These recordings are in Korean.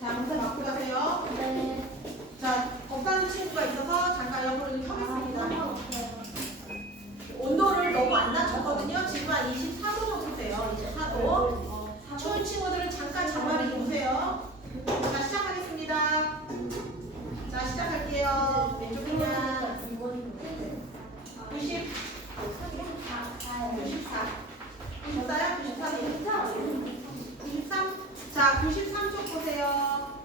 자, 문제 받고 가세요. 네. 자, 없다는 친구가 있어서 잠깐 에어컨을 켜겠습니다. 없어요. 온도를 너무 안 낮췄거든요. 지금 한 24도 보세요. 24도. 추운 친구들은 잠깐 장마를 입으세요. 자, 시작하겠습니다. 자, 시작할게요. 왼쪽 그냥 90, 94. 94요? 93이요? 93? 자, 93쪽 보세요.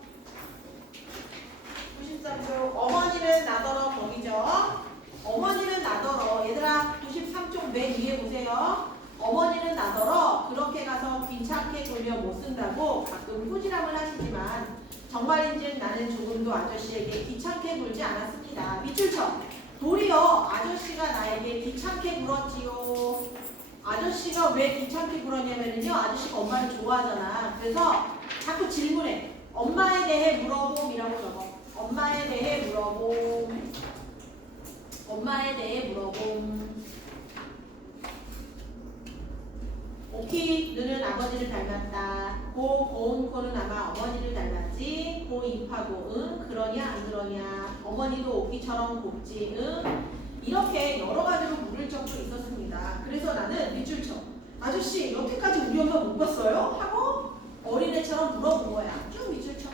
93쪽. 어머니는 나더러 거기죠. 어머니는 나더러. 얘들아, 93쪽 맨 위에 보세요. 어머니는 나더러 그렇게 가서 귀찮게 돌려 못 쓴다고 가끔 후지람을 하시지만 정말인지 나는 조금도 아저씨에게 귀찮게 굴지 않았습니다. 밑줄쳐. 도리어 아저씨가 나에게 귀찮게 굴었지요. 아저씨가 왜 귀찮게 굴었냐면요. 아저씨가 엄마를 좋아하잖아. 그래서 자꾸 질문해. 엄마에 대해 물어봄이라고 적어. 엄마에 대해 물어봄. 엄마에 대해 물어봄. 오키, 너는 아버지를 닮았다. 고운 코는 아마 어머니를 닮았지. 입하고 응, 그러냐 안 그러냐. 어머니도 오키처럼 곱지 응. 이렇게 여러 가지로 물을 적도 있었습니다. 그래서 나는 밑줄쳐. 아저씨 여태까지 우리 엄마 못 봤어요? 하고 어린애처럼 물어본 거야. 쭉 밑줄쳐.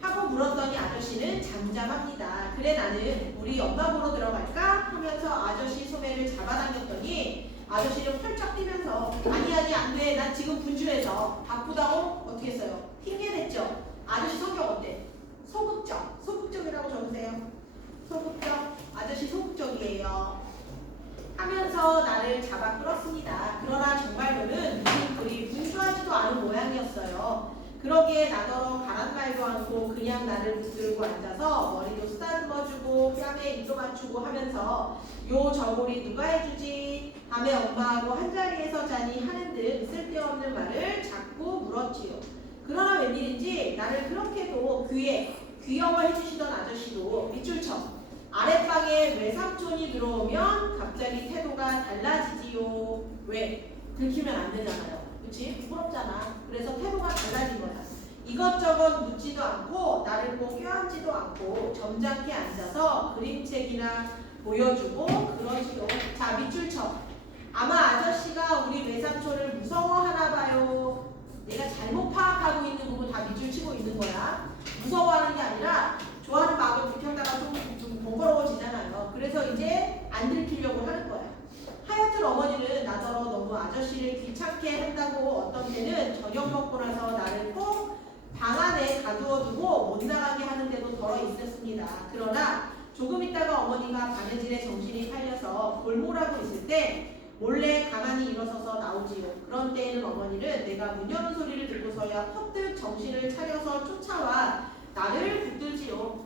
하고 물었더니 아저씨는 잠잠합니다. 그래 나는 우리 엄마 보러 들어갈까? 하면서 아저씨 소매를 잡아당겼더니 아저씨는 펄쩍 뛰면서 아니 안 돼. 난 지금 분주해서 바쁘다고 어떻게 했어요? 핑계댔죠. 아저씨 성격 어때? 소극적. 소극적이라고 적으세요. 소극적. 아저씨 소극적이에요. 하면서 나를 잡아 끌었습니다. 그러나 정말로는 그리 분주하지도 않은 모양이었어요. 그러기에 나더러 가란 말도 않고 그냥 나를 붙들고 앉아서 머리도 쓰다듬어주고 뺨에 입도 맞추고 하면서 요 저고리 누가 해주지? 밤에 엄마하고 한자리에서 자니 하는 듯 쓸데없는 말을 자꾸 물었지요. 그러나 웬일인지 나를 그렇게도 귀여워 해주시던 아저씨도 밑줄쳐. 아랫방에 외삼촌이 들어오면 갑자기 태도가 달라지지요. 왜? 들키면 안 되잖아요. 그치? 부끄럽잖아. 그래서 태도가 달라진 거야. 이것저것 묻지도 않고 나를 꼭 껴안지도 않고 점잖게 앉아서 그림책이나 보여주고 그러지요. 자, 밑줄쳐. 아마 아저씨가 우리 외삼촌을 무서워하나 봐요. 내가 잘못 파악하고 있는 부분 다 밑줄 치고 있는 거야. 무서워하는 게 아니라 좋아하는 마음을 불평다가 좀 번거로워지잖아요. 그래서 이제 안 들키려고 하는 거야. 하여튼 어머니는 나더러 너무 아저씨를 귀찮게 한다고 어떤 때는 저녁 먹고 나서 나를 꼭 방 안에 가두어두고 못 나가게 하는 데도 덜어 있었습니다. 그러나 조금 있다가 어머니가 바느질에 정신이 팔려서 골몰하고 있을 때 몰래 가만히 일어서서 나오지요. 그런 때에는 어머니는 내가 문 여는 소리를 듣고서야 퍼뜩 정신을 차려서 쫓아와 나를 붙들지요.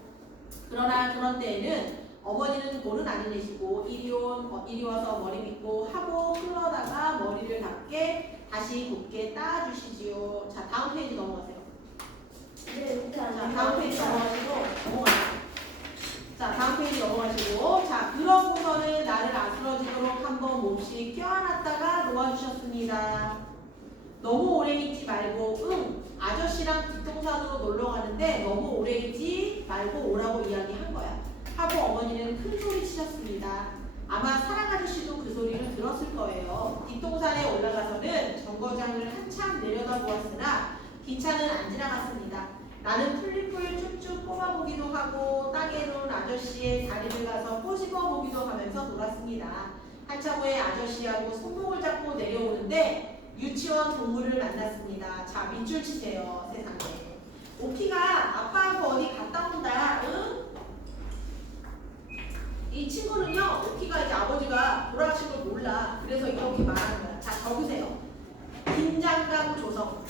그러나 그런 때에는 어머니는 고는 아니내시고 이리 와서 머리 빗고 하고 흘러다가 머리를 닿게 다시 곱게 따주시지요. 자, 다음 페이지 넘어가세요. 자, 다음 페이지 넘어가시고. 자, 다음 페이지 넘어가시고. 자, 그러고서는 나를 아스러지도록 한번 몹시 껴안았다가 놓아주셨습니다. 너무 오래 있지 말고 아저씨랑 뒷동산으로 놀러 가는데 너무 오래 있지 말고 오라고 이야기한 거야. 하고 어머니는 큰 소리 치셨습니다. 아마 사랑 아저씨도 그 소리를 들었을 거예요. 뒷동산에 올라가서는 정거장을 한참 내려다보았으나 기차는 안 지나갔습니다. 나는 풀잎을 쭉쭉 뽑아보기도 하고 땅에 누운 아저씨의 다리를 가서 꼬집어보기도 하면서 놀았습니다. 한참 후에 아저씨하고 손목을 잡고 내려오는데 유치원 동물을 만났습니다. 자, 밑줄 치세요. 세상에. 오키가 아빠하고 어디 갔다 온다. 응? 이 친구는요. 오키가 이제 아버지가 돌아가신 걸 몰라. 그래서 이렇게 말하는 거야. 자, 적으세요. 긴장감 조성.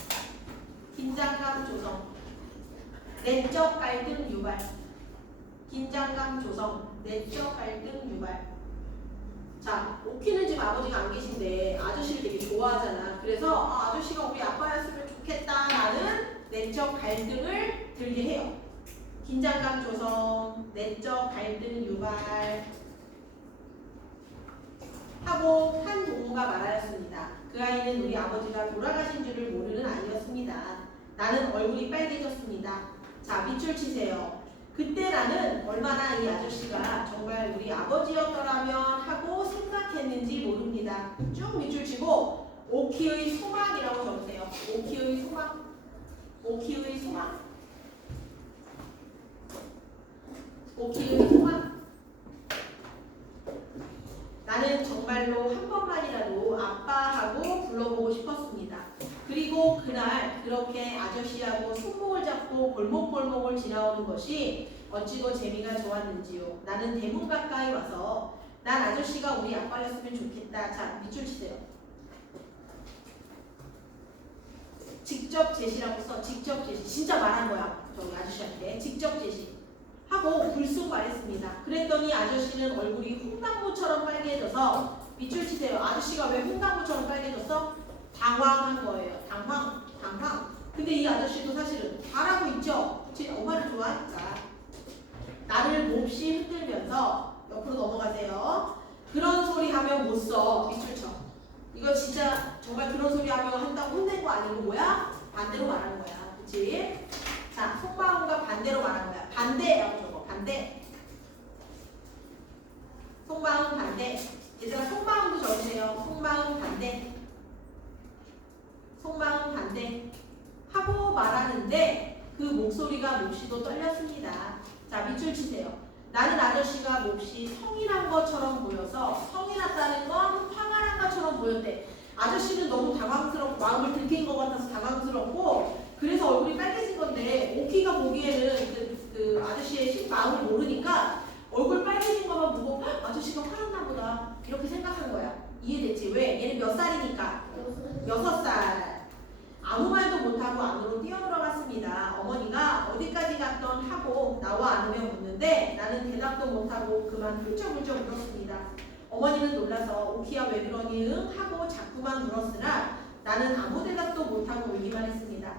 긴장감 조성. 내적 갈등 유발. 긴장감 조성. 내적 갈등 유발. 자, 오키는 지금 아버지가 안 계신데 아저씨를 되게 좋아하잖아. 그래서 아저씨가 우리 아빠였으면 좋겠다라는 내적 갈등을 들게 해요. 긴장감 조성, 내적 갈등 유발 하고 한 동무가 어머니가 말하였습니다. 그 아이는 우리 아버지가 돌아가신 줄을 모르는 아이였습니다. 나는 얼굴이 빨개졌습니다. 자, 밑줄 치세요. 그때 나는 얼마나 이 아저씨가 정말 우리 아버지였더라면 하고 생각했는지 모릅니다. 쭉 밑줄 치고 오키의 소망이라고 적으세요. 오키의 소망. 오키의 소망. 오키의 소망. 나는 정말로 한 번만이라도 아빠하고 불러보고 싶었습니다. 그리고 그날 그렇게 아저씨하고 손목을 잡고 골목골목을 지나오는 것이 어찌고 재미가 좋았는지요. 나는 대문 가까이 와서 난 아저씨가 우리 아빠였으면 좋겠다. 자, 밑줄 치세요. 직접 제시라고 써. 직접 제시. 진짜 말한 거야. 저기 아저씨한테. 직접 제시. 하고 불쑥 말했습니다. 그랬더니 아저씨는 얼굴이 홍당무처럼 빨개져서 밑줄 치세요. 아저씨가 왜 홍당무처럼 빨개졌어? 당황한 거예요. 당황. 근데 이 아저씨도 사실은 잘하고 있죠. 그치? 엄마를 좋아하니까. 나를 몹시 흔들면서 옆으로 넘어가세요. 그런 소리 하면 못 써. 밑줄 쳐. 이거 진짜 정말 그런 소리 하면 한다고 혼낸 거 아니고 뭐야? 반대로 말하는 거야. 그치? 자, 속마음과 반대로 말하는 거야. 반대라고 적어. 반대. 속마음 반대. 얘들아 속마음도 적으세요. 속마음 반대. 속마음 반대. 하고 말하는데 그 목소리가 몹시도 떨렸습니다. 자, 밑줄 치세요. 나는 아저씨가 몹시 성이 난 것처럼 보여서 성이 났다는 건 화가 난 것처럼 보였대. 아저씨는 너무 당황스럽고 마음을 들킨 것 같아서 당황스럽고 그래서 얼굴이 빨개진 건데 오키가 보기에는 그 아저씨의 마음을 모르니까 얼굴 빨개진 것만 보고 아저씨가 화났나 보다 이렇게 생각한 거야. 이해됐지? 왜? 얘는 몇 살이니까? 6살. 아무 말도 못하고 안으로 뛰어들어갔습니다. 어머니가 어디까지 갔던 하고 나와 안으며 묻는데 나는 대답도 못하고 그만 훌쩍훌쩍 울었습니다. 어머니는 놀라서 오키야 왜 그러니 응? 하고 자꾸만 물었으나 나는 아무 대답도 못하고 울기만 했습니다.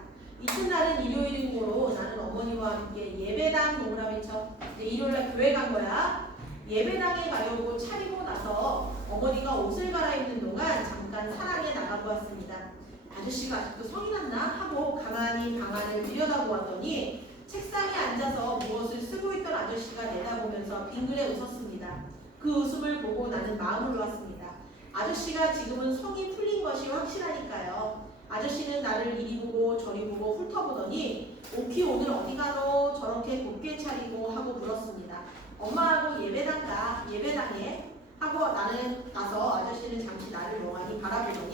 이튿날은 일요일인 거로 나는 어머니와 함께 예배당 동그라미 쳐. 이제 일요일날 교회 간 거야. 예배당에 가려고 차리고 나서 어머니가 옷을 갈아입는 동안 잠깐 사랑에 나가보았습니다. 아저씨가 아직도 성이 났나 하고 가만히 방 안을 들여다보았더니 책상에 앉아서 무엇을 쓰고 있던 아저씨가 내다보면서 빙그레 웃었습니다. 그 웃음을 보고 나는 마음을 놓았습니다. 아저씨가 지금은 성이 풀린 것이 확실하니까요. 아저씨는 나를 이리 보고 저리 보고 훑어보더니 오키 오늘 어디 가노? 저렇게 곱게 차리고 하고 물었습니다. 엄마하고 예배당 가. 예배당에 하고 나는 가서 아저씨는 잠시 나를 멍하니 바라보더니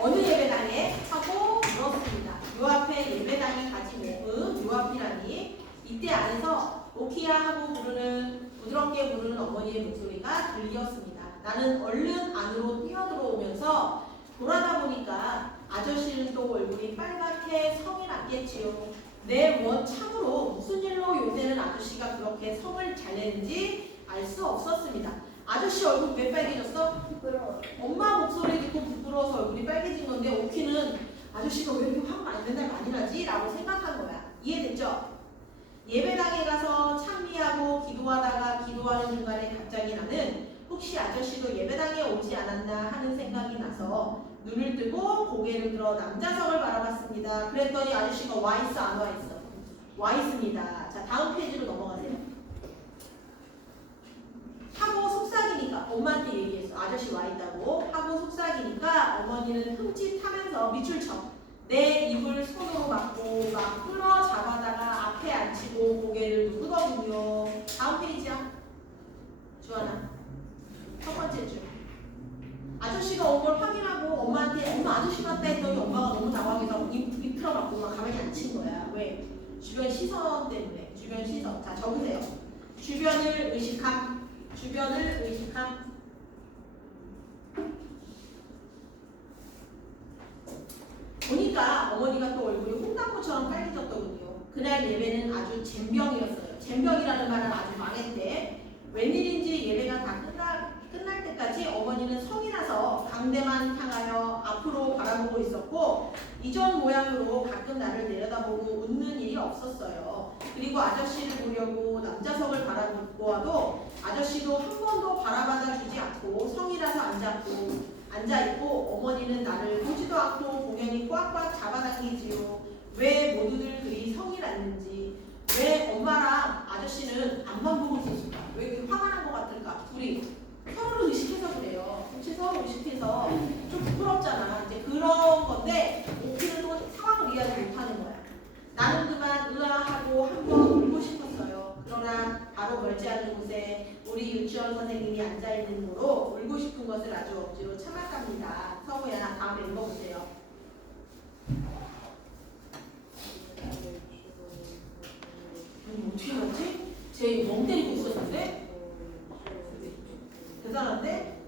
어느 예배당에? 하고 물었습니다. 요 앞에 예배당에 가지 뭐? 요 앞이라니. 이때 안에서 오키야 하고 부드럽게 부르는 어머니의 목소리가 들리었습니다. 나는 얼른 안으로 뛰어들어오면서 돌아다 보니까 아저씨는 또 얼굴이 빨갛게 성이 났겠지요. 네, 뭐 참으로 무슨 일로 요새는 아저씨가 그렇게 성을 잘 내는지 알 수 없었습니다. 아저씨 얼굴 왜 빨개졌어? 부끄러워. 엄마 목소리 듣고 부끄러워서 얼굴이 빨개진 건데 오키는 아저씨가 왜 이렇게 화가 맨날 많이 나지? 라고 생각한 거야. 이해됐죠? 예배당에 가서 찬미하고 기도하다가 기도하는 중간에 갑자기 나는 혹시 아저씨도 예배당에 오지 않았나 하는 생각이 나서 눈을 뜨고 고개를 들어 남자석을 바라봤습니다. 그랬더니 아저씨가 와 있어 안 와 있어? 와 있습니다. 자, 다음 페이지로 넘어가세요. 하고 속삭이니까 엄마한테 얘기했어. 아저씨 와 있다고. 하고 속삭이니까 어머니는 흠칫하면서 밑줄 쳐. 내 입을 손으로 막고 막 끌어 잡아다가 앞에 앉히고 고개를 누르더군요. 다음 페이지야. 주하나. 첫 번째 줄. 아저씨가 온 걸 확인하고 엄마한테 엄마 아저씨 같다 했더니 엄마가 너무 당황해서 입 틀어막고 막 가만히 앉힌 거야. 왜? 주변 시선 때문에. 주변 시선. 자, 적으세요. 주변을 의식함. 주변을 의식함. 보니까 어머니가 또 얼굴이 홍당무처럼 빨개졌더군요. 그날 예배는 아주 젬병이었어요. 젬병이라는 말은 아주 망했대. 웬일인지 예배가 다 끝날 때까지 어머니는 성이 나서 강대만 향하여 앞으로 바라보고 있었고 이전 모양으로 가끔 나를 내려다보고 웃는 일이 없었어요. 그리고 아저씨를 보려고 남자석을 바라보고와도 아저씨도 한 번도 바라봐다 주지 않고 성이라서 앉아 앉아있고 어머니는 나를 보지도 않고 공연히 꽉꽉 잡아당기지요. 왜 모두들 그리 성이 났는지, 왜 엄마랑 아저씨는 앞만 보고 있었을까? 왜 이렇게 화가 난 것 같을까? 둘이 서로를 의식해서 그래요. 그치? 서로 의식해서 좀 부끄럽잖아. 이제 그런 건데 오키는 또 상황을 이해하지 못하는 거야. 나는 그만 으아하고 한번 울고 싶었어요. 그러나 바로 멀지 않은 곳에 우리 유치원 선생님이 앉아있는 거로 울고 싶은 것을 아주 억지로 참았답니다. 서우야, 다음에 읽어보세요. 어떻게 알았지? 쟤멍 때리고 있었는데? 대단한데?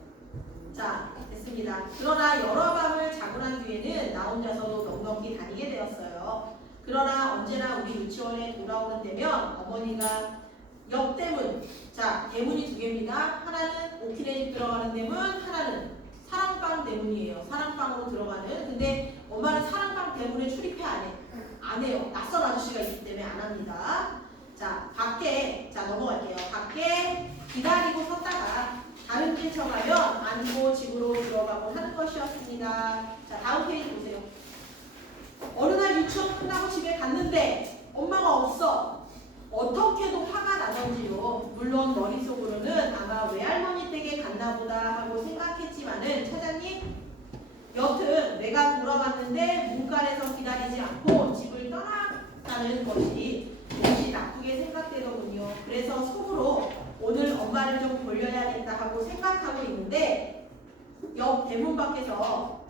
자, 됐습니다. 그러나 여러 밤을 자고 난 뒤에는 나 혼자서도 넉넉히 다니게 되었어요. 그러나 언제나 우리 유치원에 돌아오는 때면 어머니가 옆 대문, 자, 대문이 두 개입니다. 하나는 오키네 집 들어가는 대문, 하나는 사랑방 대문이에요. 사랑방으로 들어가는. 근데 엄마는 사랑방 대문에 출입해 안 해? 안 해요. 낯선 아저씨가 있기 때문에 안 합니다. 자, 밖에, 자, 넘어갈게요. 밖에 기다리고 섰다가 다른 길 쳐가면 앉고 집으로 들어가고 하는 것이었습니다. 자, 다음 페이지 보세요. 어느 날 유치원 끝나고 집에 갔는데 엄마가 없어. 어떻게도 화가 나던지요. 물론 머릿속으로는 아마 외할머니 댁에 갔나 보다 하고 생각했지만은 차장님, 여튼 내가 돌아왔는데 문간에서 기다리지 않고 집을 떠났다는 것이 몹시 나쁘게 생각되더군요. 그래서 속으로 오늘 엄마를 좀 돌려야겠다 하고 생각하고 있는데 옆 대문 밖에서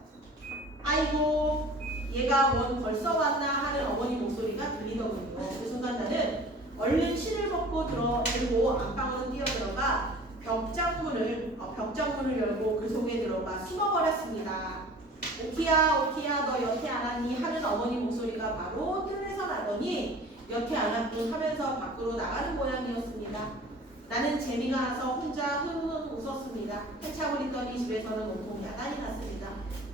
아이고 얘가 원 벌써 왔나 하는 어머니 목소리가 들리더군요. 그 순간 나는 얼른 실을 벗고 들고 안방으로 뛰어들어가 벽장문을 열고 그 속에 들어가 숨어버렸습니다. 오키야 오키야 너 여태 안 왔니 하는 어머니 목소리가 바로 뜰에서 나더니 여태 안 왔군 하면서 밖으로 나가는 모양이었습니다. 나는 재미가 나서 혼자 흐흐 웃었습니다. 한참을 있더니 집에서는 온통 야단이 났습니다.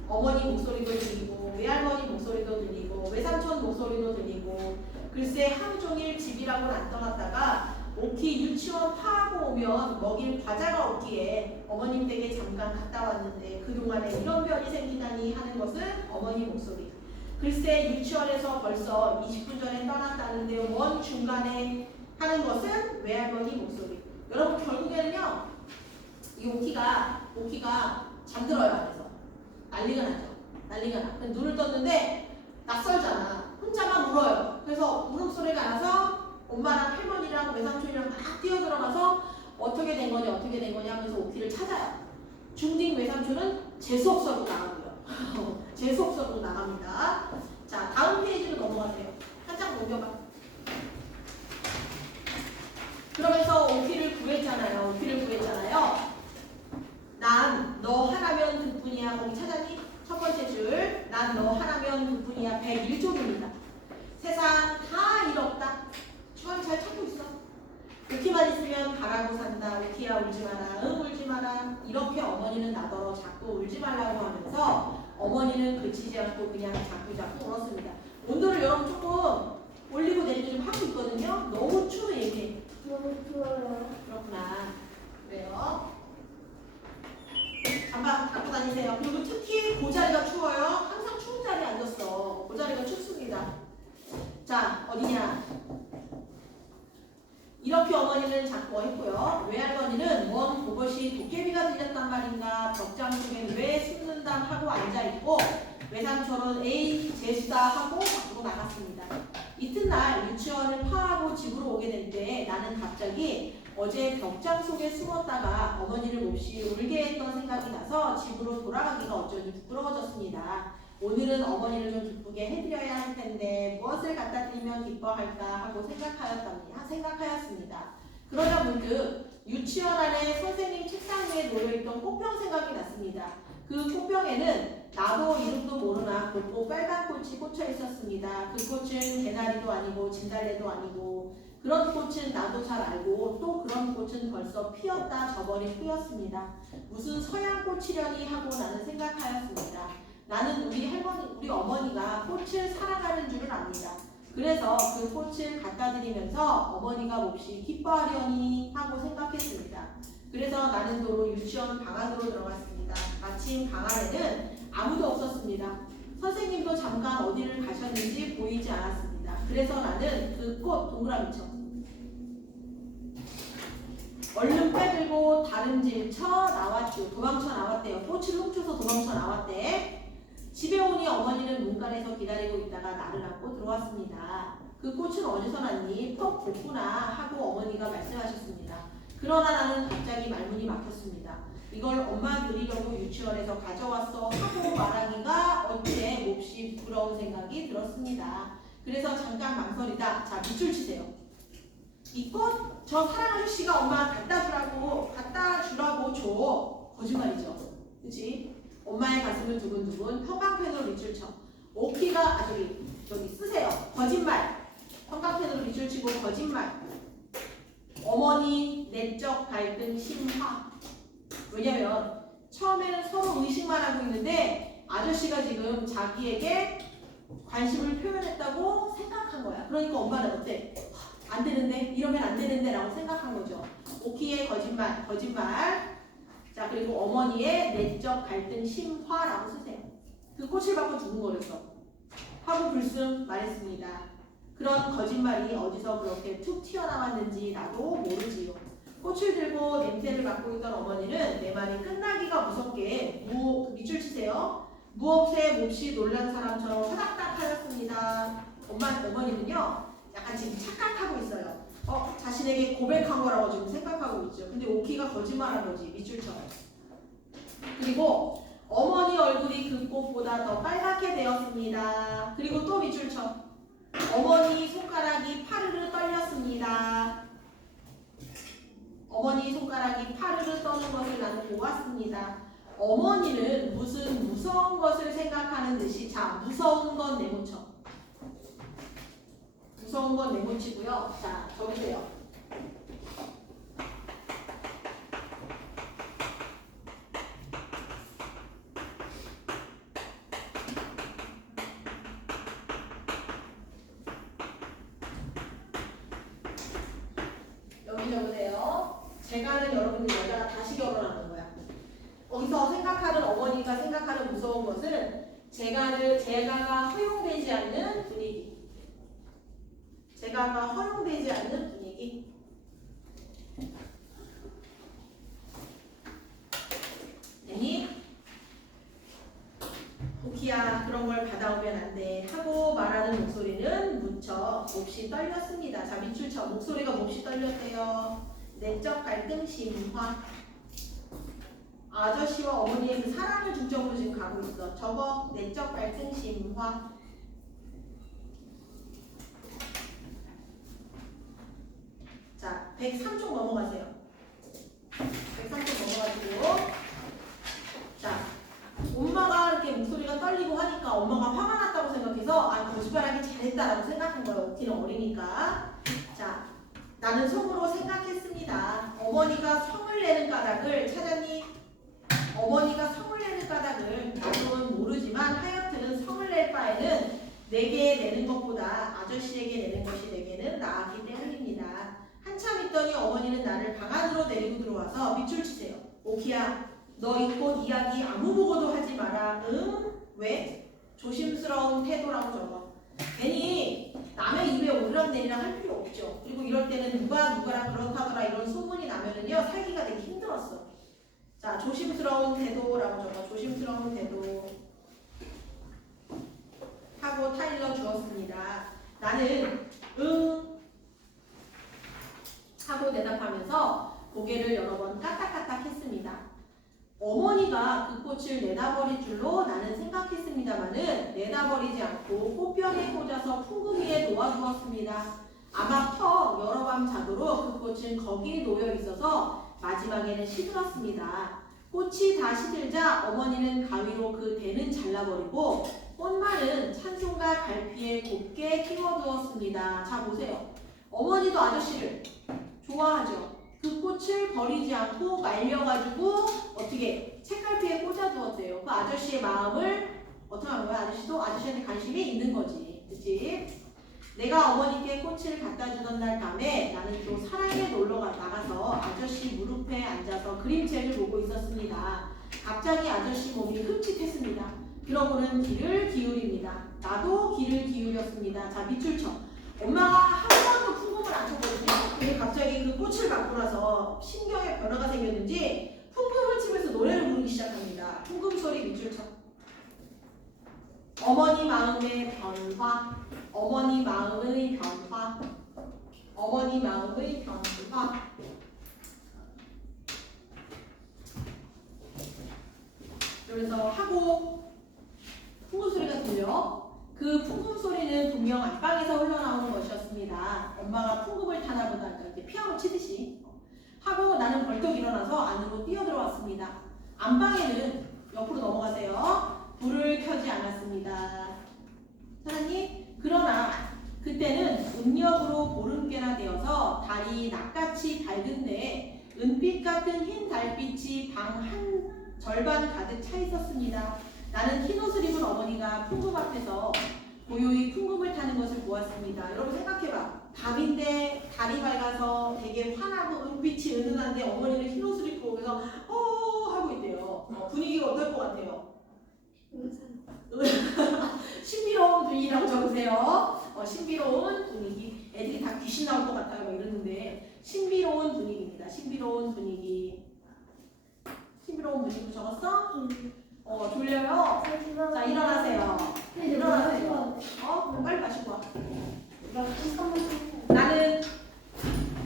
어머니 목소리도 들리고 외할머니 목소리도 들리고 외삼촌 목소리도 들리고 글쎄 하루 종일 집이라고는 안 떠났다가 오키 유치원 파하고 오면 먹일 과자가 없기에 어머님 댁에 잠깐 갔다 왔는데 그동안에 이런 변이 생기다니 하는 것은 어머니 목소리. 글쎄 유치원에서 벌써 20분 전에 떠났다는데 원 중간에 하는 것은 외할머니 목소리. 여러분 결국에는요 이 오키가 잠들어요. 안에서 난리가 나. 눈을 떴는데 낯설잖아. 혼자만 울어요. 그래서 울음소리가 나서 엄마랑 할머니랑 외삼촌이랑 막 뛰어들어가서 어떻게 된 거냐 하면서 오키를 찾아요. 중딩 외삼촌은 재수없어도 나가고요. 재수없어도 나갑니다. 자, 다음 페이지로 넘어가세요. 한 장 넘겨봐. 그러면서 오키를 구했잖아요. 난 너 하나면 그뿐이야. 거기 찾았니? 첫 번째 줄. 난 너 하나면 그뿐이야. 101쪽입니다. 세상 다 이렇다. 주환 잘 찾고 있어. 오키만 있으면 바라고 산다. 오키야 울지 마라. 울지 마라. 이렇게 어머니는 나더러 자꾸 울지 말라고 하면서 어머니는 그치지 않고 그냥 자꾸 울었습니다. 온도를 여러분 조금 올리고 내리고 좀 하고 있거든요. 너무 추워 얘기. 너무 추워요. 그렇구나. 그래요. 잠바 갖고 다니세요. 그리고 특히 그 자리가 추워요. 항상 추운 자리에 앉았어. 그 자리가 춥습니다. 자, 어디냐? 이렇게 어머니는 자꾸 했고요. 외할머니는 원 그것이 도깨비가 들렸단 말인가, 벽장 속에 왜 숨는다 하고 앉아있고 외삼촌은 에이 재수다 하고 밖으로 나갔습니다. 이튿날 유치원을 파하고 집으로 오게 될 때 나는 갑자기 어제 벽장 속에 숨었다가 어머니를 몹시 울게 했던 생각이 나서 집으로 돌아가기가 어쩌니 부끄러워졌습니다. 오늘은 어머니를 좀 기쁘게 해드려야 할 텐데 무엇을 갖다 드리면 기뻐할까 하고 생각하였습니다. 그러다 문득 유치원 안에 선생님 책상 위에 놓여있던 꽃병 생각이 났습니다. 그 꽃병에는 나도 이름도 모르나 곱고 빨간 꽃이 꽂혀 있었습니다. 그 꽃은 개나리도 아니고 진달래도 아니고 그런 꽃은 나도 잘 알고 또 그런 꽃은 벌써 피었다 저버린 후였습니다. 무슨 서양꽃이려니 하고 나는 생각하였습니다. 나는 우리 어머니가 꽃을 사랑하는 줄을 압니다. 그래서 그 꽃을 갖다 드리면서 어머니가 몹시 기뻐하려니 하고 생각했습니다. 그래서 나는 도로 유치원 방안으로 들어갔습니다. 마침 방 안에는 아무도 없었습니다. 선생님도 잠깐 어디를 가셨는지 보이지 않았습니다. 그래서 나는 그 꽃 동그라미쳐 얼른 빼들고 다름질 쳐 나왔죠. 도망쳐 나왔대요. 꽃을 훔쳐서 도망쳐 나왔대. 집에 오니 어머니는 문간에서 기다리고 있다가 나를 안고 들어왔습니다. 그 꽃은 어디서 났니? 퍽 줬구나 하고 어머니가 말씀하셨습니다. 그러나 나는 갑자기 말문이 막혔습니다. 이걸 엄마 드리려고 유치원에서 가져왔어 하고 말하기가 어째 몹시 부끄러운 생각이 들었습니다. 그래서 잠깐 망설이다. 자, 밑줄 치세요. 이 꽃 저 사랑 아저씨가 엄마 갖다 주라고 줘. 거짓말이죠. 그치? 엄마의 가슴을 두근두근 형광펜으로 밑줄 쳐. 오키가 저기 쓰세요. 거짓말. 형광펜으로 밑줄 치고 거짓말. 어머니 내적 갈등 심화. 왜냐면 처음에는 서로 의식만 하고 있는데 아저씨가 지금 자기에게 관심을 표현했다고 생각한 거야. 그러니까 엄마는 어때? 안 되는데? 이러면 안 되는데? 라고 생각한 거죠. 오키의 거짓말. 자, 그리고 어머니의 내적 갈등 심화라고 쓰세요. 그 꽃을 받고 두근거렸어. 하고 불쑥 말했습니다. 그런 거짓말이 어디서 그렇게 툭 튀어나왔는지 나도 모르지요. 꽃을 들고 냄새를 맡고 있던 어머니는 내 말이 끝나기가 무섭게 밑줄 치세요. 무엇에 몹시 놀란 사람처럼 화닥닥 하였습니다. 어머니는요 약간 지금 착각하고 있어요. 자신에게 고백한 거라고 지금 생각하고 있죠. 근데 오키가 거짓말한 거지. 밑줄 쳐. 그리고 어머니 얼굴이 그 꽃보다 더 빨갛게 되었습니다. 그리고 또 밑줄 쳐. 어머니 손가락이 파르르 떨렸습니다. 어머니 손가락이 파르르 떠는 것을 나는 보았습니다. 어머니는 무슨 무서운 것을 생각하는 듯이 자, 무서운 건 네모쳐. 무서운 건 네모치고요. 자, 적으세요. 여기 적으세요. 제가는 여러분들 여자가 다시 결혼하는 거야. 거기서 생각하는 어머니가 생각하는 무서운 것은 제가가 허용되지 않는 분위기. 제가가 허용되지 않는 분위기. 아니, 오키야 그런 걸 받아오면 안 돼 하고 말하는 목소리는 무척 몹시 떨렸습니다. 자, 밑줄 쳐. 목소리가 몹시 떨렸대요. 내적 갈등 심화. 아저씨와 어머니의 그 사랑을 중점으로 지금 가고 있어. 저거 내적 갈등 심화. 자, 103쪽 넘어가세요. 103쪽 넘어가시고. 자, 엄마가 이렇게 목소리가 떨리고 하니까 엄마가 화가 났다고 생각해서 거짓말하기 잘했다라고 생각한 거예요. 오키는 어리니까. 자, 나는 속으로 생각했습니다. 어머니가 성을 내는 까닭을 찾았니? 어머니가 성을 내는 까닭을 나도는 모르지만 하여튼 성을 낼 바에는 내게 내는 것보다 아저씨에게 내는 것이 내게는 나았기 때문입니다. 한참 있더니 어머니는 나를 방 안으로 데리고 들어와서 밑줄 치세요. 오키야, 너 이 꽃 이야기 아무 보고도 하지 마라. 응? 왜? 조심스러운 태도라고 적어. 괜히 남의 입에 오르락내리락 할 필요 없죠. 그리고 이럴 때는 누가랑 그렇다더라 이런 소문이 나면은요 살기가 되게 힘들었어. 자, 조심스러운 태도라고 적어. 조심스러운 태도 하고 타일러 주었습니다. 나는 응 하고 대답하면서 고개를 여러 번 까딱까딱 했습니다. 어머니가 그 꽃을 내다버릴 줄로 나는 생각했습니다마는 내다버리지 않고 꽃병에 꽂아서 풍금 위에 놓아두었습니다. 아마 턱 여러 밤 자도록 그 꽃은 거기에 놓여 있어서 마지막에는 시들었습니다. 꽃이 다 시들자 어머니는 가위로 그 대는 잘라버리고 꽃말은 찬송가 갈피에 곱게 끼워두었습니다. 자, 보세요. 어머니도 아저씨를 좋아하죠. 그 꽃을 버리지 않고 말려가지고 어떻게 책갈피에 꽂아두었대요. 그 아저씨의 마음을 어떻게 하는 거야? 아저씨도 아저씨한테 관심이 있는 거지. 그치? 내가 어머니께 꽃을 갖다 주던 날 밤에 나는 또 사랑에 놀러 나가서 아저씨 무릎에 앉아서 그림책을 보고 있었습니다. 갑자기 갑자기 아저씨 몸이 흠칫했습니다. 그러고는 귀를 기울입니다. 나도 귀를 기울였습니다. 자, 밑줄 쳐. 엄마가 한 번도 풍금을 안 쳤거든요. 근데 갑자기 그 꽃을 받고 나서 신경에 변화가 생겼는지 풍금을 치면서 노래를 부르기 시작합니다. 풍금 소리 밑줄 쳐. 어머니 마음의 변화. 어머니 마음의 변화. 어머니 마음의 변화. 그러면서 하고 풍금 소리가 들려. 그 풍금 소리는 분명 안방에서 흘러나오는 것이었습니다. 엄마가 풍금을 타나 보다 이렇게 피아노 치듯이 하고 나는 벌떡 일어나서 안으로 뛰어들어왔습니다. 안방에는 옆으로 넘어가세요. 불을 켜지 않았습니다. 사장님, 그러나 그때는 은역으로 보름개나 되어서 달이 낮같이 밝은데 은빛 같은 흰 달빛이 방 한 절반 가득 차 있었습니다. 나는 흰 옷을 입은 어머니가 풍금 앞에서 고요히 풍금을 타는 것을 보았습니다. 여러분 생각해봐. 밤인데 달이 밝아서 되게 환하고 은빛이 은은한데 어머니는 흰 옷을 입고 오면서 하고 있대요. 분위기가 어떨 것 같아요? 신비로운 분위기라고 적으세요. 신비로운 분위기. 애들이 다 귀신 나올 것 같아요. 뭐 이러는데 신비로운 분위기입니다. 신비로운 분위기. 신비로운 분위기 적었어? 졸려요? 자, 일어나세요. 일어나세요. 빨리 마시고 와. 나는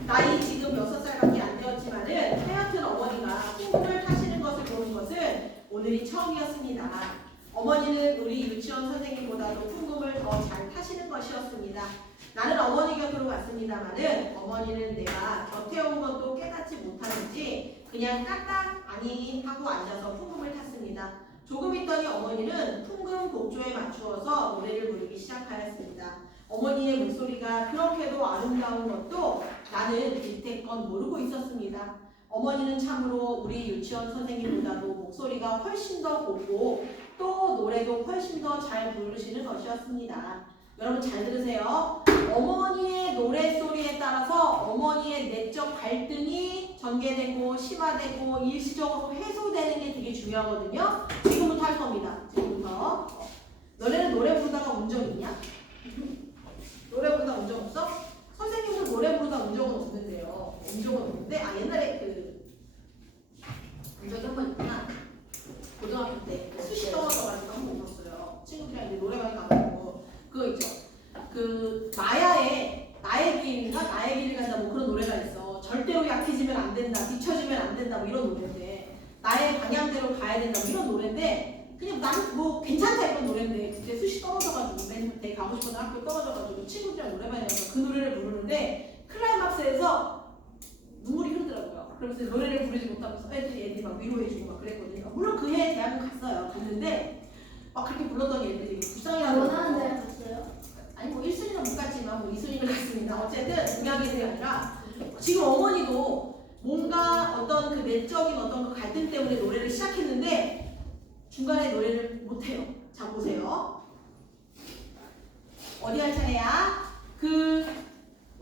나이 지금 6살밖에 안 되었지만은 하여튼 어머니가 풍금을 타시는 것을 보는 것은 오늘이 처음이었습니다. 어머니는 우리 유치원 선생님보다도 풍금을 더 잘 타시는 것이었습니다. 나는 어머니 곁으로 갔습니다마는 어머니는 내가 곁에 온 것도 깨닫지 못하는지 그냥 까딱 아니 하고 앉아서 풍금을 탔습니다. 조금 있더니 어머니는 풍금 곡조에 맞추어서 노래를 부르기 시작하였습니다. 어머니의 목소리가 그렇게도 아름다운 것도 나는 이때껏 모르고 있었습니다. 어머니는 참으로 우리 유치원 선생님보다도 목소리가 훨씬 더 곱고 또 노래도 훨씬 더 잘 부르시는 것이었습니다. 여러분 잘 들으세요. 어머니의 노래소리에 따라서 어머니의 내적 갈등이 전개되고 심화되고 일시적으로 해소되는 게 되게 중요하거든요. 지금부터 할 겁니다. 지금부터. 너네는 노래 부르다가 운 적 있냐? 노래 부르다 운 적 없어? 선생님도 노래 부르다 운 적은 없는데요. 운 적은 없는데 옛날에 운 적이 한 번 있구나. 고등학교 때 수시 떨어져가지고 한 번 울었어요. 친구들이랑 이제 노래방에 가고 그거 있죠. 나의 길인가? 나의 길을 간다 뭐 그런 노래가 있어. 절대로 약해지면 안 된다. 뒤처지면 안 된다. 뭐 이런 노래인데 나의 방향대로 가야 된다. 뭐 이런 노래인데 그냥 나는 뭐 괜찮다 이런 노래인데 그때 수시 떨어져가지고 맨 내 가고 싶은 학교 떨어져가지고 친구들이랑 노래방에 가서 그 노래를 부르는데 클라이막스에서 눈물이 흐르더라고요. 그러면서 노래를 부르지 못하면서 애들이 막 위로해주고 막 그랬거든요. 물론 그 해 대학은 갔어요. 갔는데 막 그렇게 불렀더니 애들이 되게 불쌍해하고 원하는 데 갔어요? 아니 뭐 1순위는 못 갔지만 뭐 2순위를 갔습니다. 어쨌든 중요한 게 아니라 지금 어머니도 뭔가 어떤 그 내적인 어떤 그 갈등 때문에 노래를 시작했는데 중간에 노래를 못해요. 자 보세요. 어디 할 차례야?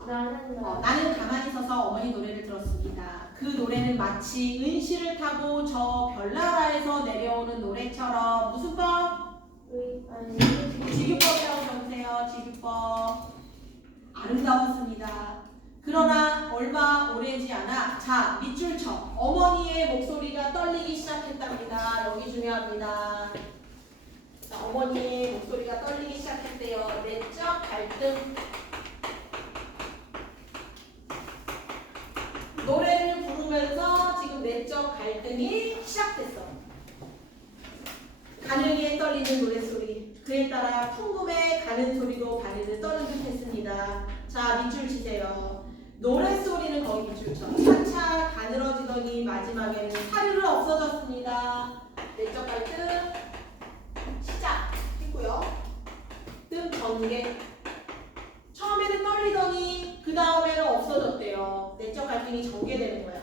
나는 가만히 서서 어머니 노래를 들었습니다. 그 노래는 마치 은실을 타고 저 별나라에서 내려오는 노래처럼 무슨 법? 지규법이라고 적으세요. 지규법. 아름다웠습니다. 그러나 얼마 오래지 않아 자 밑줄 쳐. 어머니의 목소리가 떨리기 시작했답니다. 여기 중요합니다. 자, 어머니의 목소리가 떨리기 시작했대요. 내적 갈등. 노래를 부르면서 지금 내적 갈등이 시작됐어. 가늘게 떨리는 노래소리. 그에 따라 풍금에 가는 소리로 바늘을 떠는 듯 했습니다. 자, 밑줄 치세요. 노래소리는 거기 밑줄 쳐. 차차 가늘어지더니 마지막에는 사르르 없어졌습니다. 내적 갈등 시작 했고요. 뜸 전개. 처음에는 떨리더니 그 다음에는 없어졌대요. 내적 갈등이 전개되는 거야.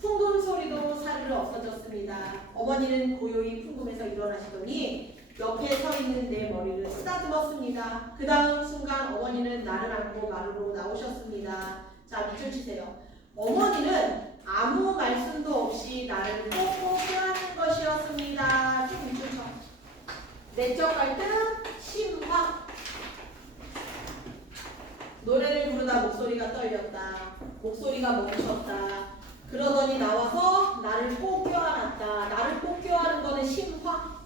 풍금 소리도 사르르 없어졌습니다. 어머니는 고요히 풍금에서 일어나시더니 옆에 서 있는 내 머리를 쓰다듬었습니다. 그 다음 순간 어머니는 나를 안고 마루로 나오셨습니다. 자, 밑줄 치세요. 어머니는 아무 말씀도 없이 나를 꼭 껴안는 것이었습니다. 내적 갈등, 심화. 노래를 부르다 목소리가 떨렸다. 목소리가 멈췄다. 그러더니 나와서 나를 꼭 껴안았다. 나를 꼭 껴안은 거는 심화.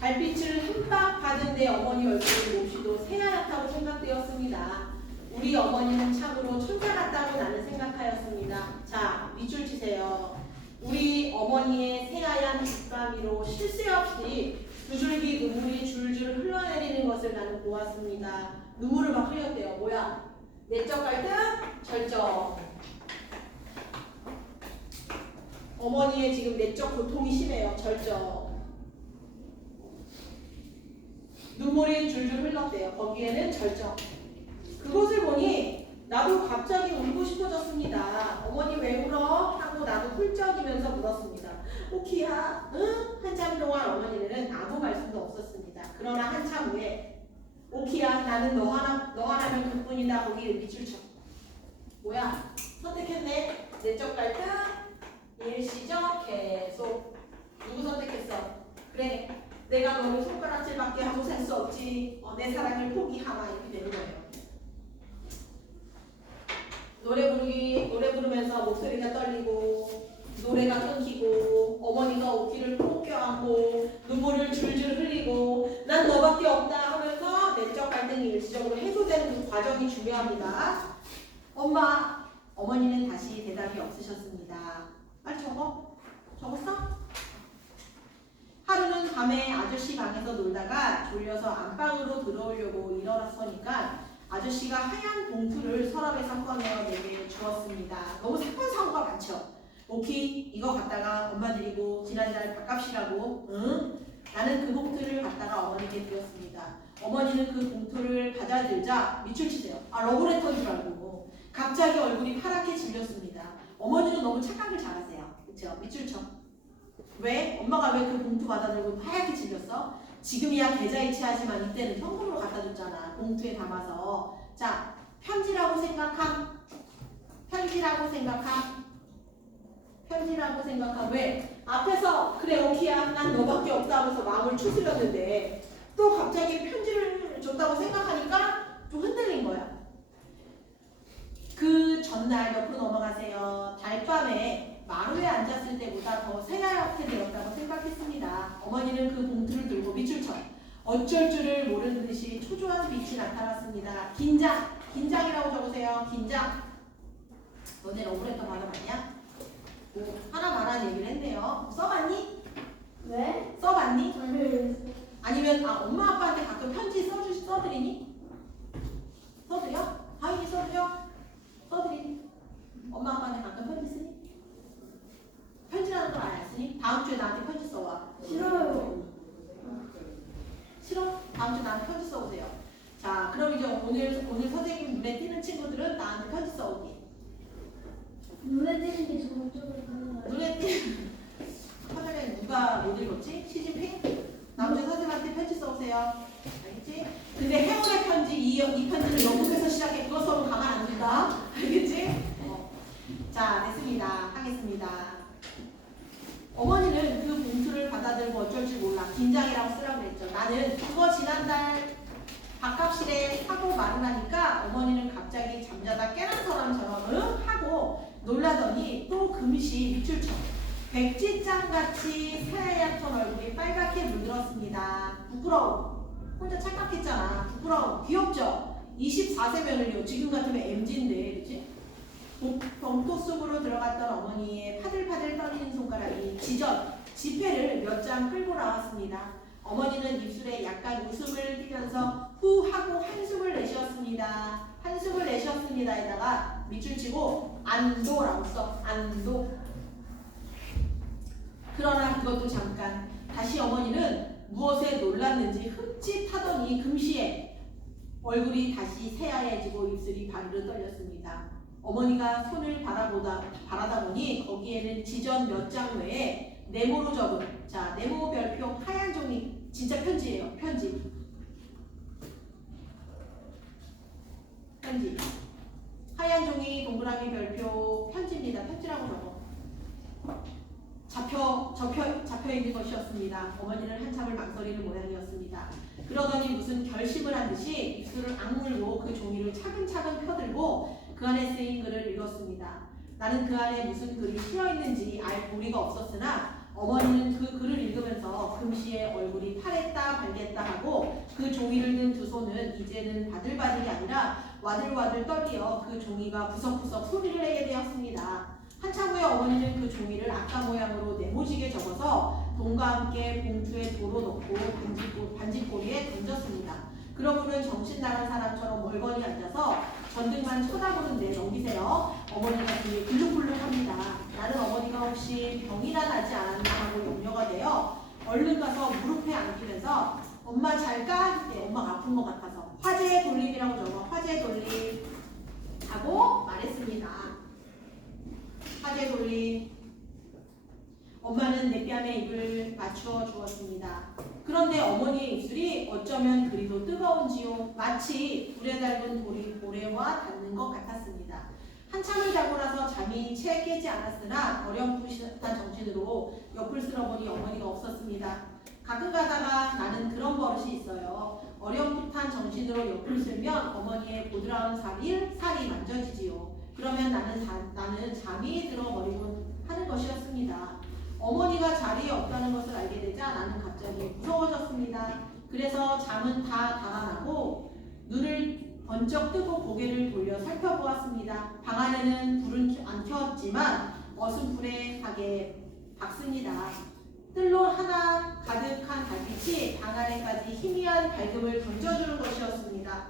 달빛을 한 방 받은 내 어머니 얼굴이 몹시도 새하얗다고 생각되었습니다. 우리 어머니는 참으로 천사 같다고 나는 생각하였습니다. 자, 밑줄 치세요. 우리 어머니의 새하얀 빗가미로 쉴 새 없이 두 줄기 눈물이 줄줄 흘러내리는 것을 나는 보았습니다. 눈물을 막 흘렸대요. 뭐야? 내적 갈등, 절정. 어머니의 지금 내적 고통이 심해요. 절정. 눈물이 줄줄 흘렀대요. 거기에는 절정. 그것을 보니 나도 갑자기 울고 싶어졌습니다. 어머니 왜 울어? 하고 나도 훌쩍이면서 물었습니다. 오키야, 응? 한참 동안 어머니는 아무 말씀도 없었습니다. 그러나 한참 후에 오키야, 나는 너 하나면 그뿐이다. 거기 밑줄 쳐. 뭐야? 선택했네. 내적 갈등, 일시적, 계속. 누구 선택했어? 그래. 내가 너를 손가락질밖에 하고 살 수 없지. 내 사랑을 포기하마. 이렇게 되는 거예요. 노래 부르면서 목소리가 떨리고 노래가 끊기고 어머니가 오키를 꼭 껴안고 눈물을 줄줄 흘리고 난 너밖에 없다 하면서 내적 갈등이 일시적으로 해소되는 그 과정이 중요합니다. 어머니는 다시 대답이 없으셨습니다. 빨리 적었어? 하루는 밤에 아저씨 방에서 놀다가 졸려서 안방으로 들어오려고 일어났으니까 아저씨가 하얀 봉투를 서랍에서 꺼내어 내게 주었습니다. 너무 사건 사고가 많죠. 오키, 이거 갖다가 엄마 드리고 지난달 밥값이라고. 응? 나는 그 봉투를 갖다가 어머니께 드렸습니다. 어머니는 그 봉투를 받아들자 밑줄 치세요. 러브레터인 줄 알고 갑자기 얼굴이 파랗게 질렸습니다. 어머니는 너무 착각을 잘하세요. 그렇죠? 밑줄 쳐. 왜? 엄마가 왜 그 봉투 받아들고 하얗게 질렸어? 지금이야 계좌이체하지만 이때는 현금으로 갖다 줬잖아. 봉투에 담아서. 자, 편지라고 생각함. 왜? 앞에서 그래 오키야 난 너밖에 없다 하면서 마음을 추스렸는데 또 갑자기 편지를 줬다고 생각하니까 좀 흔들린 거야. 그 전날 옆으로 넘어가세요. 달밤에 마루에 앉았을 때보다 더 새하얗게 되었다고 생각했습니다. 어머니는 그 봉투를 들고 밑줄 쳐. 어쩔 줄을 모르는 듯이 초조한 빛이 나타났습니다. 긴장이라고 적으세요. 긴장. 너네 러브레터 받아봤냐? 하나 말한 얘기를 했네요. 써봤니? 네? 써봤니? 네. 아니면 엄마 아빠한테 가끔 편지 써드리니? 써드려? 하윤이 써드리니? 엄마 아빠한테 가끔 편지 쓰니? 편지라는 걸 안 쓰니? 다음 주에 나한테 편지 써와. 싫어요. 싫어? 다음 주에 나한테 편지 써오세요. 자, 그럼 이제 오늘 선생님 눈에 띄는 친구들은 나한테 편지 써오기. 눈에 띄는 게 저쪽으로 가는 거예요. 눈에 띄는 카메라에 누가 못 읽었지? 시진핑? 다음 주에 선생님한테 편지 써오세요. 알겠지? 근데 행운의 편지 이 편지를 영국에서 시작해. 그거 써면 가만 안 둔다. 알겠지? 자, 됐습니다. 하겠습니다. 어머니는 그 봉투를 받아들고 어쩔 줄 몰라. 긴장이라고 쓰라고 그랬죠. 나는 그거 지난달 밥값실에 하고 말을 하니까 어머니는 갑자기 잠자다 깨난 사람처럼 하고 놀라더니 또 금시 밑줄 쳐. 백지장같이 새하얗던 얼굴이 빨갛게 물들었습니다. 부끄러워. 혼자 착각했잖아. 부끄러워. 귀엽죠? 24세면은요. 지금 같으면 MZ인데 그치? 봉투 속으로 들어갔던 어머니의 파들파들 떨리는 손가락이 지폐를 몇 장 끌고 나왔습니다. 어머니는 입술에 약간 웃음을 띠면서 후 하고 한숨을 내쉬었습니다. 에다가 밑줄 치고 안도라고 써. 안도. 그러나 그것도 잠깐. 다시 어머니는 무엇에 놀랐는지 흠칫하더니 금시에 얼굴이 다시 새하얘지고 입술이 바르르 떨렸습니다. 어머니가 손을 바라다 보니 거기에는 지전 몇 장 외에 네모로 적은 네모 별표 하얀 종이 진짜 편지예요. 편지. 하얀 종이 동그라미 별표 편지입니다. 편지라고 적어. 잡혀 있는 것이었습니다. 어머니는 한참을 망설이는 모양이었습니다. 그러더니 무슨 결심을 한 듯이 입술을 악물고 그 종이를 차근차근 펴들고 그 안에 쓰인 글을 읽었습니다. 나는 그 안에 무슨 글이 실려 있는지 알 도리가 없었으나 어머니는 그 글을 읽으면서 금시에 얼굴이 파랬다 발겠다 하고 그 종이를 든 두 손은 이제는 바들바들이 아니라 와들와들 떨리어 그 종이가 부석부석 소리를 내게 되었습니다. 한참 후에 어머니는 그 종이를 아까 모양으로 네모지게 접어서 돈과 함께 봉투에 도로 넣고 반지꼬리에 던졌습니다. 그러고는 정신 나간 사람처럼 멀거니 앉아서 전등만 쳐다보는데 넘기세요. 어머니가 뒤에 굴룩굴룩합니다. 나는 어머니가 혹시 병이나 나지 않았나 하고 염려가 되어 얼른 가서 무릎에 안기면서 엄마 잘까? 네, 엄마가 아픈 것 같아서 화재 돌림이라고 적어. 화재 돌림 하고 말했습니다. 화재 돌림. 엄마는 내 뺨에 입을 맞추어 주었습니다. 그런데 어머니의 입술이 어쩌면 그리도 뜨거운지요. 마치 불에 닮은 돌이 모래와 닿는 것 같았습니다. 한참을 자고 나서 잠이 채 깨지 않았으나 어렴풋한 정신으로 옆을 쓸어보니 어머니가 없었습니다. 가끔 가다가 나는 그런 버릇이 있어요. 어렴풋한 정신으로 옆을 쓸면 어머니의 보드라운 살이 만져지지요. 그러면 나는 잠이 들어버리곤 하는 것이었습니다. 어머니가 자리에 없다는 것을 알게 되자 나는 갑자기 무서워졌습니다. 그래서 잠은 다 달아나고 눈을 번쩍 뜨고 고개를 돌려 살펴보았습니다. 방 안에는 불은 안 켜졌지만 어슴푸레하게 밝습니다. 뜰로 하나 가득한 달빛이 방 안에까지 희미한 밝음을 던져주는 것이었습니다.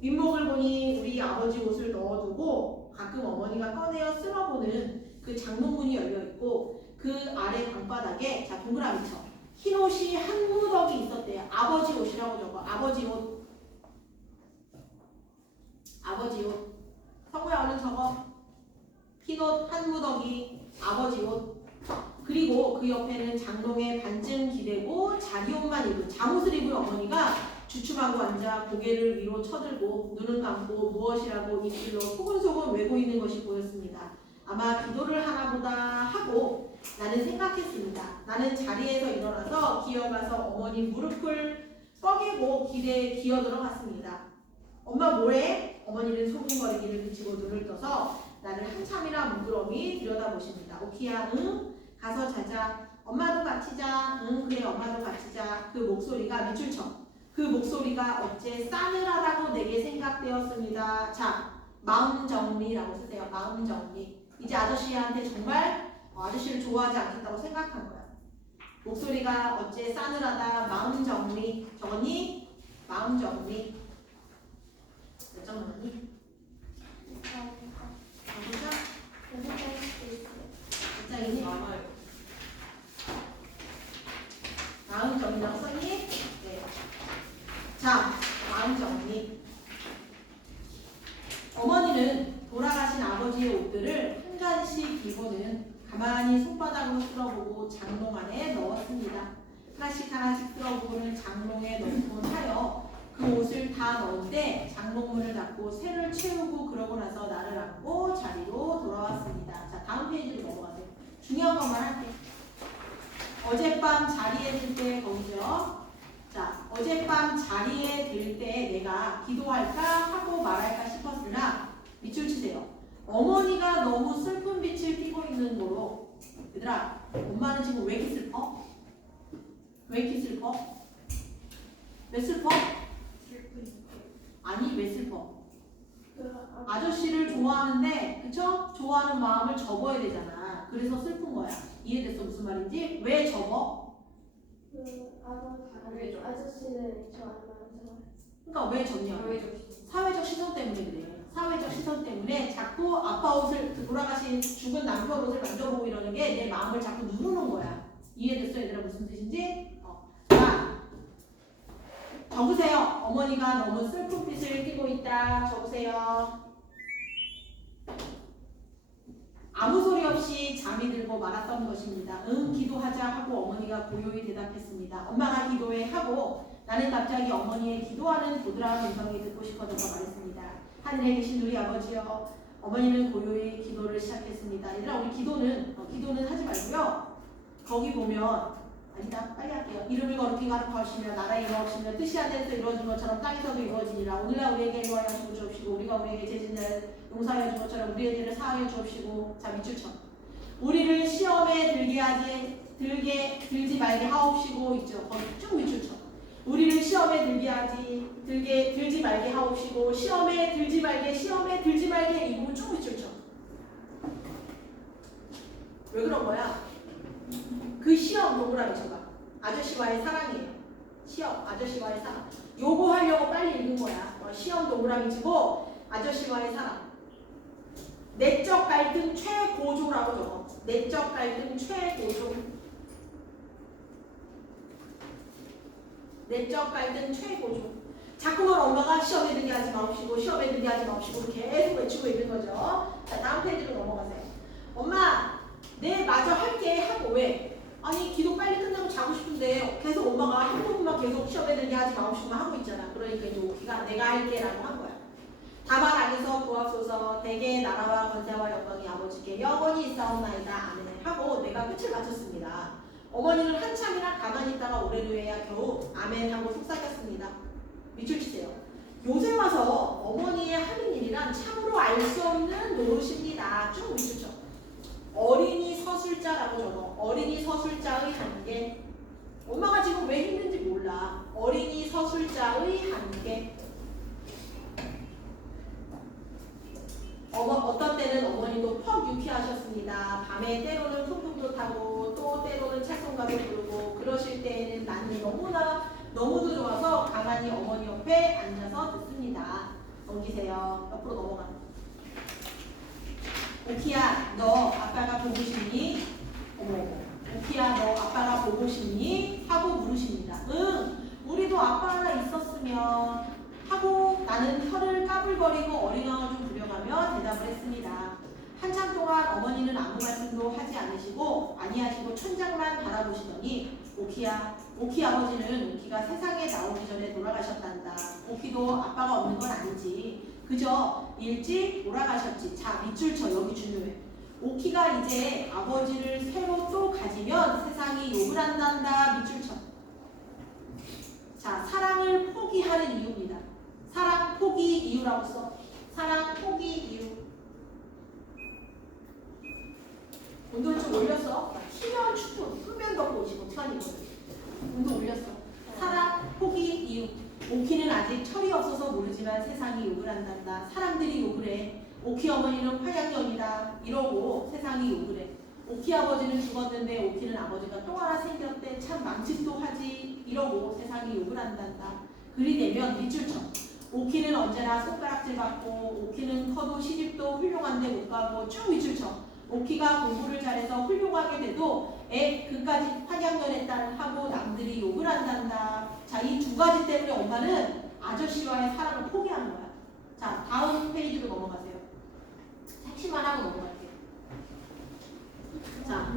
윗목을 보니 우리 아버지 옷을 넣어두고 가끔 어머니가 꺼내어 쓸어보는 그 장롱문이 열려있고 그 아래 방바닥에 자 동그라미 쳐 흰 옷이 한 무더기 있었대요. 아버지 옷이라고 적어. 아버지 옷. 아버지 옷. 성우야 얼른 적어. 흰 옷 한 무더기. 아버지 옷. 그리고 그 옆에는 장롱에 반쯤 기대고 자리옷만 입은 잠옷을 입은 어머니가 주춤하고 앉아 고개를 위로 쳐들고 눈을 감고 무엇이라고 입술로 소곤소곤 외고 있는 것이 보였습니다. 아마 기도를 하나보다 하고 나는 생각했습니다. 나는 자리에서 일어나서 기어가서 어머니 무릎을 뻐개고 기대에 기어 들어갔습니다. 엄마 뭐해? 어머니는 소근거리기를 그치고 눈을 떠서 나를 한참이나 뭉그러미 들여다보십니다. 오키야 응? 가서 자자. 엄마도 같이 자. 응 그래 엄마도 같이 자. 그 목소리가 밑줄 쳐. 그 목소리가 어째 싸늘하다고 내게 생각되었습니다. 자 마음 정리라고 쓰세요. 마음 정리. 이제 아저씨한테 정말 아저씨를 좋아하지 않겠다고 생각한 거야. 목소리가 어째 싸늘하다. 마음 정리. 적었니? 마음 정리. 몇 장 남았니? 가보자. 몇 장이니? 마음 정리라고 썼니? 네. 자, 마음 정리. 어머니는 돌아가신 아버지의 옷들을 한 가지씩 입고는 가만히 손바닥으로 쓸어보고 장롱 안에 넣었습니다. 하나씩 쓸어보고는 장롱에 넣곤 하여 그 옷을 다 넣을 때 장롱문을 닫고 새를 채우고 그러고 나서 나를 안고 자리로 돌아왔습니다. 자 다음 페이지로 넘어가세요. 중요한 것만 할게. 어젯밤 자리에 들 때 거기죠. 자 어젯밤 자리에 들 때 내가 기도할까 하고 말할까 싶었으나 밑줄 치세요. 어머니가 너무 슬픈 빛을 띠고 있는 거로 얘들아 엄마는 지금 왜 이렇게 슬퍼? 왜 이렇게 슬퍼? 왜 슬퍼? 아니 왜 슬퍼? 아저씨를 좋아하는데 그쵸? 좋아하는 마음을 접어야 되잖아. 그래서 슬픈 거야. 이해됐어 무슨 말인지? 왜 접어? 아저씨를 좋아하는 그러니까 왜 접냐? 사회적 시선 때문에 그래. 사회적 시선 때문에 자꾸 아빠 옷을 돌아가신 죽은 남편 옷을 만져보고 이러는 게 내 마음을 자꾸 누르는 거야. 이해됐어 얘들아 무슨 뜻인지? 자 적으세요. 어머니가 너무 슬픈 빛을 띠고 있다. 적으세요. 아무 소리 없이 잠이 들고 말았던 것입니다. 응 기도하자 하고 어머니가 고요히 대답했습니다. 엄마가 기도해 하고 나는 갑자기 어머니의 기도하는 보드라운 음성이 듣고 싶어져서 말했습니다. 하늘에 계신 우리 아버지여. 어머니는 고요히 기도를 시작했습니다. 얘들아 우리 기도는 하지 말고요. 거기 보면 아니다 빨리 할게요. 이름을 거룩히 가르하시며 나라의 임하옵시며 뜻이 하늘에서 이루어진 것처럼 땅에서도 이루어지니라. 오늘날 우리에게 일용할 양식을 주옵시고 우리가 우리에게 죄진 자를 용서하여 준 것처럼 우리의 죄를 사하여 주옵시고. 자 밑줄 쳐. 우리를 시험에 들지 말게 하옵시고 있죠. 거기 쭉 밑줄 쳐. 우리를 시험에 들지 말게 하옵시고 시험에 들지 말게 이 부분 쭉 밑줄 쳐. 왜 그런 거야? 그 시험 동그라미 쳐봐. 아저씨와의 사랑이에요. 시험 아저씨와의 사랑. 요거 하려고 빨리 읽은 거야. 시험 동그라미 치고 아저씨와의 사랑. 내적 갈등 최고조라고 적어. 내적 갈등 최고조. 내적 갈등 최고조. 자꾸만 엄마가 시험에 들게 하지 마옵시고 시험에 들게 하지 마옵시고 계속 외치고 있는 거죠. 자 다음 페이지로 넘어가세요. 엄마 네 마저 할게 하고 왜? 아니 기도 빨리 끝나고 자고 싶은데 계속 엄마가 한 부분만 계속 시험에 들게 하지 마옵시고만 하고 있잖아. 그러니까 이제 오키가 내가 할게 라고 한 거야. 다만 안에서 구하소서 대개의 나라와 권세와 영광이 아버지께 영원히 있사옵나이다 아멘 하고 내가 끝을 마쳤습니다. 어머니는 한참이나 가만히 있다가 오래 누워야 겨우 아멘 하고 속삭였습니다. 밑줄 치세요. 요새 와서 어머니의 하는 일이란 참으로 알 수 없는 노릇입니다. 쭉 밑줄 쳐. 어린이 서술자라고 적어. 어린이 서술자의 한계. 엄마가 지금 왜 힘든지 몰라. 어린이 서술자의 한계. 어떤 때는 어머니도 퍽 유쾌하셨습니다. 밤에 때로는 소풍도 타고 또 때로는 찰송가도 부르고 그러실 때에는 나는 너무도 좋아서 가만히 어머니 옆에 앉아서 듣습니다. 넘기세요. 옆으로 넘어가. 오키야 너 아빠가 보고 싶니? 오키야 너 아빠가 보고 싶니? 하고 물으십니다. 응 우리도 아빠 하나 있었으면 하고 나는 혀를 까불거리고 어린왕을 좀 부려가며 대답을 했습니다. 한참 동안 어머니는 아무 말씀도 하지 아니하시고 천장만 바라보시더니 오키 아버지는 오키가 세상에 나오기 전에 돌아가셨단다. 오키도 아빠가 없는 건 아니지. 그저 일찍 돌아가셨지. 자 밑줄 쳐. 여기 중요해. 오키가 이제 아버지를 새로 또 가지면 세상이 욕을 한단다. 밑줄 쳐. 자 사랑을 포기하는 이유입니다. 사랑 포기 이유라고 써. 사랑 포기 이유. 온도를 좀 올렸어. 키면 춥고 끄면 덥고 오시고 어떡하니 이거는. 온도 올렸어. 사랑 포기 이유. 오키는 아직 철이 없어서 모르지만 세상이 욕을 한단다. 사람들이 욕을 해. 오키 어머니는 화양연이다. 이러고 세상이 욕을 해. 오키 아버지는 죽었는데 오키는 아버지가 또 하나 생겼대. 참 망측도 하지. 이러고 세상이 욕을 한단다. 글이 되면 밑줄 쳐. 오키는 언제나 손가락질 받고 오키는 커도 시집도 훌륭한데 못 가고 쭉 밑줄 쳐. 오키가 공부를 잘해서 훌륭하게 돼도 그까지 환양연의 딸 하고 남들이 욕을 한단다. 자, 이 두 가지 때문에 엄마는 아저씨와의 사랑을 포기하는 거야. 자, 다음 페이지로 넘어가세요. 핵심만 하고 넘어갈게요. 자,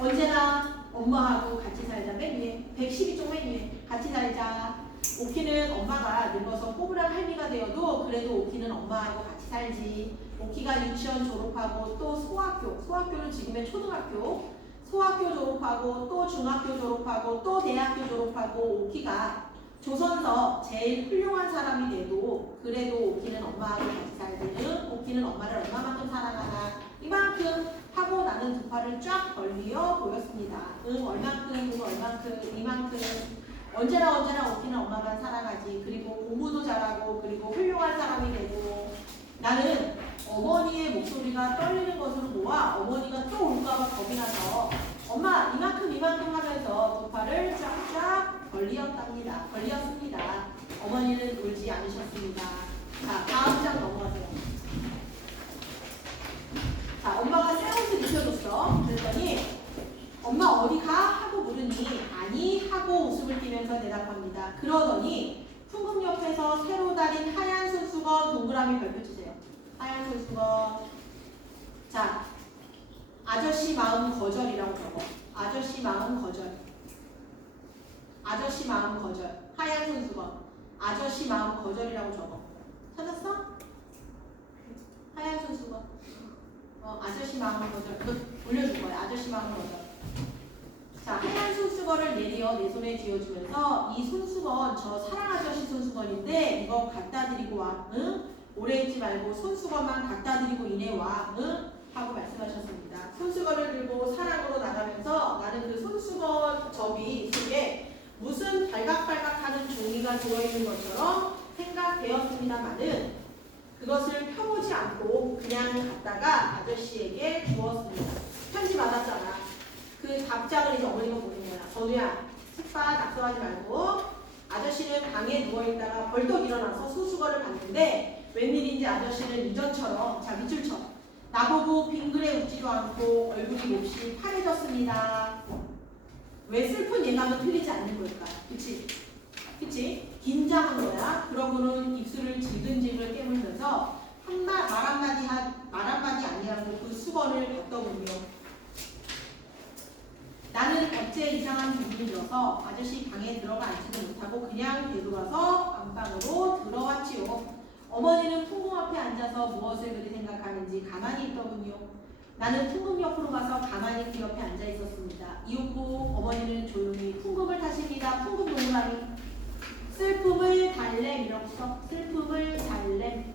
언제나 엄마하고 같이 살자. 맨 위에 112쪽 맨 위에 같이 살자. 오키는 엄마가 늙어서 꼬부랑 할미가 되어도 그래도 오키는 엄마하고 같이 살지. 오키가 유치원 졸업하고 또 소학교는 지금의 초등학교, 소학교 졸업하고 또 중학교 졸업하고 또 대학교 졸업하고 오키가 조선서 제일 훌륭한 사람이 돼도 그래도 오키는 엄마하고 같이 살지는 오키는 엄마를 얼마만큼 사랑하나 이만큼 하고 나는 두 팔을 쫙 벌리어 보였습니다. 얼만큼 이만큼 언제나 오키는 엄마만 사랑하지. 그리고 공부도 잘하고 그리고 훌륭한 사람이 되고 나는 어머니의 목소리가 떨리는 것을 보아 어머니가 또 올까봐 겁이 나서 엄마 이만큼 하면서 두 팔을 쫙쫙 벌리었습니다. 어머니는 울지 않으셨습니다. 자 다음 장 넘어가세요. 자 엄마가 새 옷을 입혀줬어. 그랬더니 엄마 어디 가? 하고 물으니 아니 하고 웃음을 띠면서 대답합니다. 그러더니 풍금 옆에서 새로 달인 하얀 손수건 동그라미 별표 주세요. 하얀 손수건. 자 아저씨 마음 거절이라고 적어. 아저씨 마음 거절. 하얀 손수건. 아저씨 마음 거절이라고 적어. 찾았어? 하얀 손수건. 아저씨 마음 거절. 너 올려줄 거야. 아저씨 마음 거절. 자, 하얀 손수건을 내려 내 손에 쥐어주면서 이 손수건 저 사랑 아저씨 손수건인데 이거 갖다 드리고 와. 응? 오래 있지 말고 손수건만 갖다 드리고 이내 와. 응? 하고 말씀하셨습니다. 손수건을 들고 사랑으로 나가면서 나는 그 손수건 접이 속에 무슨 발각발각하는 종이가 들어있는 것처럼 생각되었습니다만은 그것을 펴보지 않고 그냥 갖다가 아저씨에게 주었습니다. 편지 받았잖아. 그 답장을 이제 어머니가 보낸 거야. 전우야, 책봐 낙서하지 말고. 아저씨는 방에 누워있다가 벌떡 일어나서 손수건을 봤는데 웬일인지 아저씨는 이전처럼 자 밑줄쳐 나보고 빙그레 웃지도 않고 얼굴이 몹시 파래졌습니다. 왜 슬픈 예감은 틀리지 않는 걸까? 그치? 그치? 긴장한 거야. 그러고는 입술을 질근질근 깨물면서 말 한마디 아니하고 그 수건을 봤더군요. 나는 어째 이상한 기분이 들어서 아저씨 방에 들어가 앉지도 못하고 그냥 데려와서 안방으로 들어왔지요. 어머니는 풍금 앞에 앉아서 무엇을 그리 생각하는지 가만히 있더군요. 나는 풍금 옆으로 가서 가만히 그 옆에 앉아 있었습니다. 이윽고 어머니는 조용히 풍금을 타십니다. 풍금 동그라미. 슬픔을 달램이라고 써. 슬픔을 달램.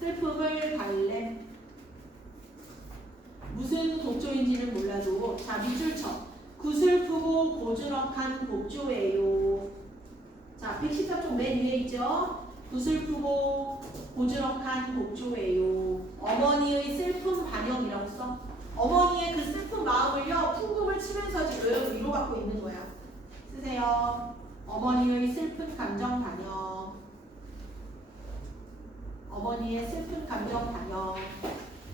슬픔을 달램. 무슨 곡조인지는 몰라도 자 밑줄 쳐. 구슬프고 고즈넉한 곡조예요. 자 113쪽 맨 위에 있죠. 구슬프고 고즈넉한 곡조예요. 어머니의 슬픈 반영이라고 써. 어머니의 그 슬픈 마음을요 풍금을 치면서 지금 위로받고 있는 거야. 쓰세요. 어머니의 슬픈 감정 반영. 어머니의 슬픈 감정 반영.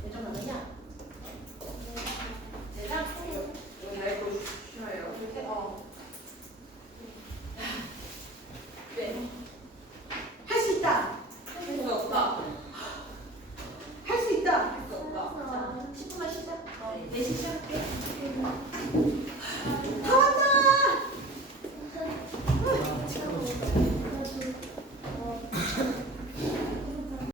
몇 점 나느냐? 내가 이거 잘 보셔요. 이렇게